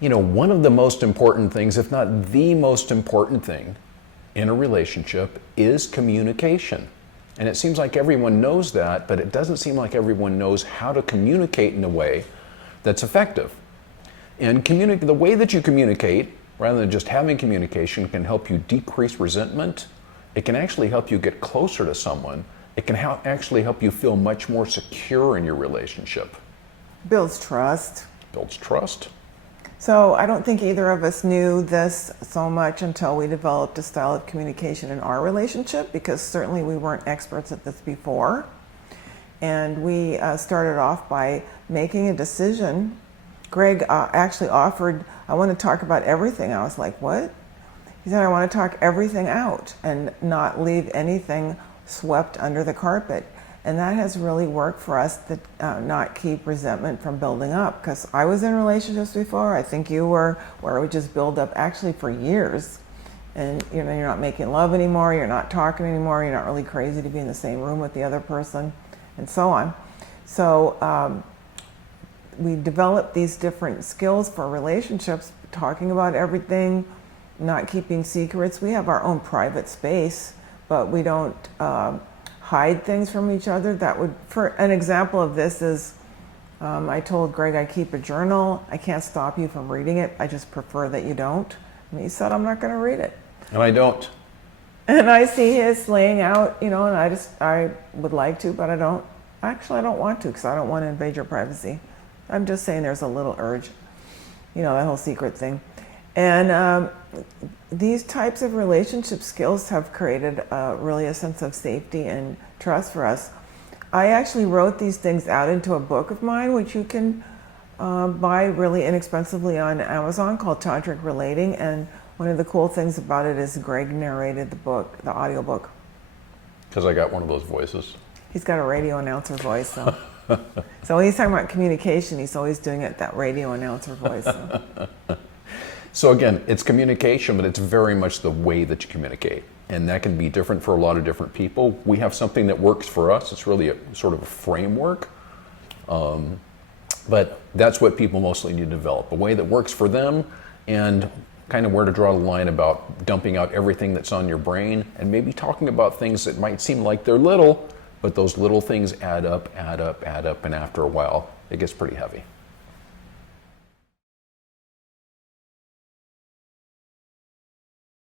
One of the most important things, if not the most important thing in a relationship, is communication. And it seems like everyone knows that, but it doesn't seem like everyone knows how to communicate in a way that's effective. And the way that you communicate, rather than just having communication, can help you decrease resentment. It can actually help you get closer to someone. It can actually help you feel much more secure in your relationship. Builds trust. Builds trust. So I don't think either of us knew this so much until we developed a style of communication in our relationship, because certainly we weren't experts at this before. And we started off by making a decision. Greg actually offered, I want to talk about everything. I was like, what? He said, I want to talk everything out and not leave anything swept under the carpet. And that has really worked for us to not keep resentment from building up. Because I was in relationships before, I think you were, where it would just build up actually for years. And you're not making love anymore, you're not talking anymore, you're not really crazy to be in the same room with the other person, and so on. So we developed these different skills for relationships, talking about everything, not keeping secrets. We have our own private space, but we don't hide things from each other. For an example of this is, I told Greg I keep a journal. I can't stop you from reading it. I just prefer that you don't. And he said, I'm not going to read it. And I don't. And I see his laying out, and I would like to, but I don't. Actually, I don't want to, because I don't want to invade your privacy. I'm just saying there's a little urge, that whole secret thing. And these types of relationship skills have created really a sense of safety and trust for us. I actually wrote these things out into a book of mine, which you can buy really inexpensively on Amazon, called Tantric Relating. And one of the cool things about it is Greg narrated the book, the audiobook. Because I got one of those voices. He's got a radio announcer voice, so. So when he's talking about communication, he's always doing it that radio announcer voice. So again, it's communication, but it's very much the way that you communicate. And that can be different for a lot of different people. We have something that works for us. It's really a sort of a framework. But that's what people mostly need to develop, a way that works for them, and kind of where to draw the line about dumping out everything that's on your brain, and maybe talking about things that might seem like they're little, but those little things add up, and after a while, it gets pretty heavy.